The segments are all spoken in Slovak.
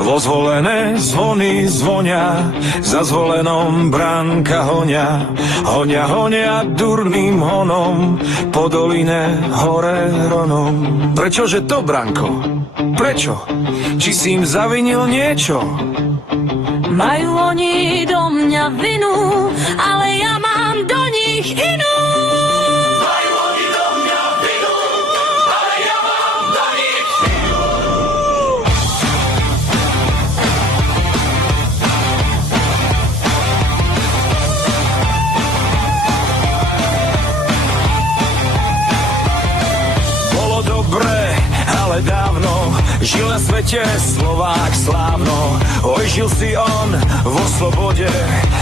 Vo zvolené zvony zvonia, za zvolenom bránka honia. Honia, honia durným honom, po doline hore hronom. Prečože to, Branko? Prečo? Či si im zavinil niečo? Majú oni do mňa vinu, ale ja mám do nich inú. Majú oni do mňa vinu, ale ja mám do nich inú. Bolo dobre, ale dávno žil na svete Slovák slávno. Oj, žil si on vo slobode,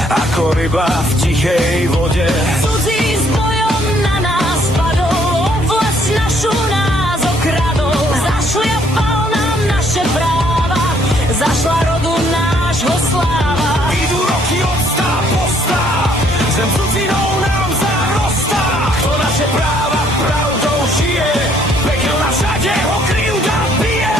ako ryba v tichej vode. Cudzí s bojom na nás padol, vlast našu nás okradol. Zašliapal nám naše práva, zašla rodu nášho sláva. Idú roky od stá po stá, zem cudzinou nám zarostá. Kto naše práva pravdou žije, peklo na všade ho krivda bije.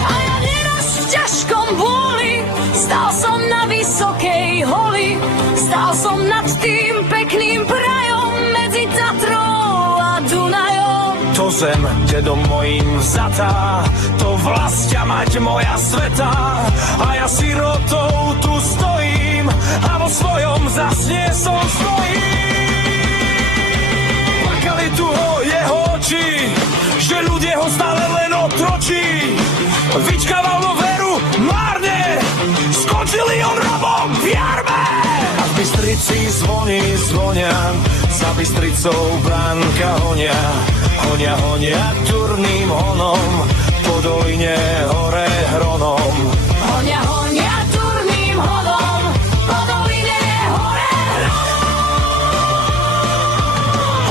A ja neraz v ťažkom bôli stál som na vysokej holi. Stál som nad tým pekným prajom medzi Tatrou a Dunajom. To zem dedom mojim vzatá, to vlastia mať moja sveta. A ja sirotou tu stojím a vo svojom zasnie som svojím. Plakali tu ho jeho oči, že ľudia ho stále len otročí. Vyčkával vo veru márne, skončili on rabom v jarme. A v Bystrici zvoní zvonia, za Bystricou bránka honia. Honia, honia durným honom, po doline hore hronom. Honia, honia durným honom, po doline hore hronom.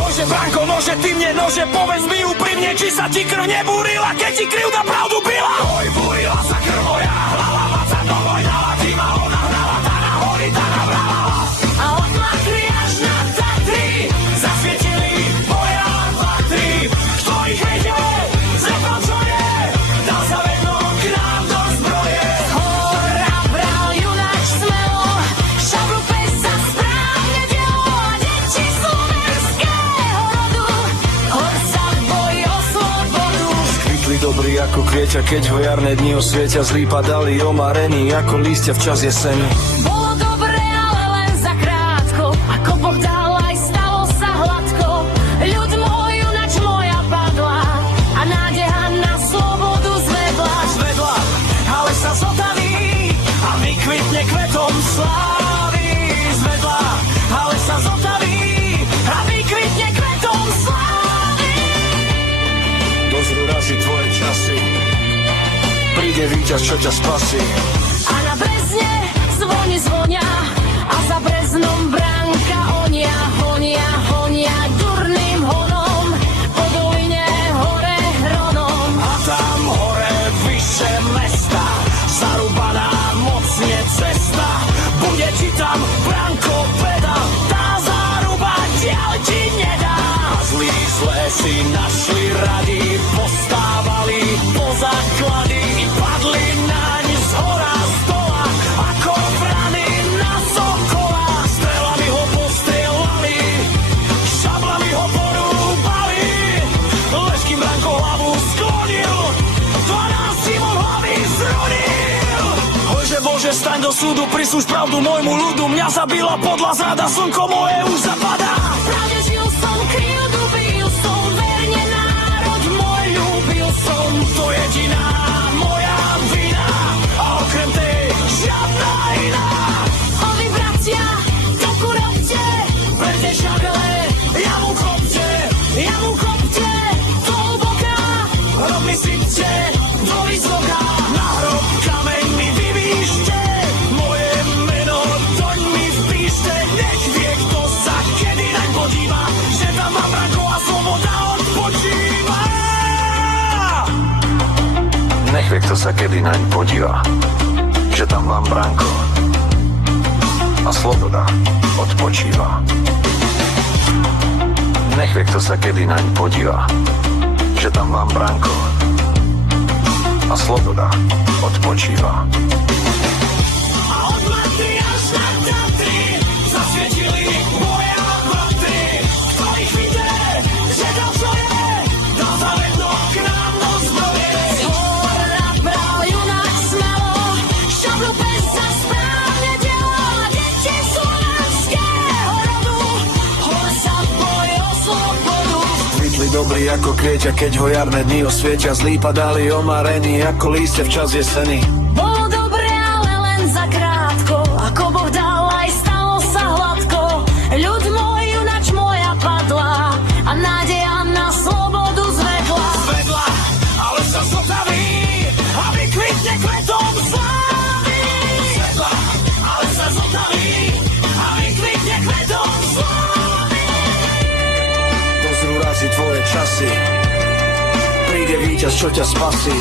Bože, Branko, nože, ty mne nože, povedz mi úprimne, či sa ti krv nebúrila, keď ti krivda pravdu byla. Oj, búrila sa krv moja, hlava maca do vojnala, ty ma ona hnala, tá na hory, tá na vrala. A od Matry až na Tatry Zasvietili boja patrí, kto ich vedie, zepal čo je, dal sa vedno k nám do zbroje. hora bral junáč smelo, šabru pesa správne dielo a deti slovenského rodu. Hor sa v boji o slobodu. Kvitli dobrý ako kvieťa, keď ho jarné dni osvietia, zlí padali omarení ako lístia v čas jeseni. Bolo dobre, ale len zakrátko, ako Boh dal, aj stalo sa hladko. Ľud môj, junač moja padla a nádej na slobodu zvedla. Zvedla, ale sa zotaví a vykvitne kvetom slávy. Zvedla, ale sa zotaví a vykvitne kvetom slávy. Dozru razy tvoje časy, príde víťaz, čo ťa spasí. A na Brezne zvoni zvonia a za Breznom bránka honia. Honia, honia durným honom, po doline hore hronom. A tam hore vyše mesta, zarubaná mocne cesta. Bude ti tam Branko peda, tá záruba diaľ ti nedá. A zlí zlé si našli rady, postávali po základy i padli naň z hora z dola, ako vrany na sokola. Strelami ho postrieľali, šablami ho porúbali, ležkým Branko hlavu sklonil, 12 Simon hlavy zronil. Bože, Bože, staň do súdu, prisúď pravdu môjmu ľudu, mňa zabila podľa zrada, slnko moje už zapadá. Pravde žil som, krivdu bil som, verne národ môj ľúbil som. To jediná moja vina a okrem tej žiadna iná. Ovi bratia, toku robte, Berte šabele, ja mu kopte, to hlboká, hrob mi sypte, do vysoká, na hrob kameň mi vyvíšte, moje meno doň mi vpíšte, nech vie, kto sa kedy naň podíva, že tam mám Branko a sloboda odpočíva. Nech vie, kto sa kedy naň podíva, že tam mám Branko a sloboda odpočíva. Nech vie, kto sa kedy naň podíva, tam mám bránko a sloboda odpočíva. A od Matry až na Tatry zasvietili moje obroty. Kto ich vidie, že to čo je, to zavedlo k nám do zbroje. Hora bral junák smelo, šablu pes sa správne delal. Deti slovenského rodu, hore sa bojí o slobodu. Kvitli dobrý ako kvieťa, keď ho jarné dni osvietia. Zlí padali omarení ako lístie v čas jeseny. Bolo dobre, ale len za krátko, ako Boh dal, aj stalo sa hladko. Ľud môj, junač moja padla a nádeja na slobodu zvedla. Vedla, ale sa zotaví a vykvitne kvetom slávy. Vedla, ale sa zotaví a vykvitne kvetom slávy. Dozrú razy tvoje časy, príde víťaz, čo ťa spasí.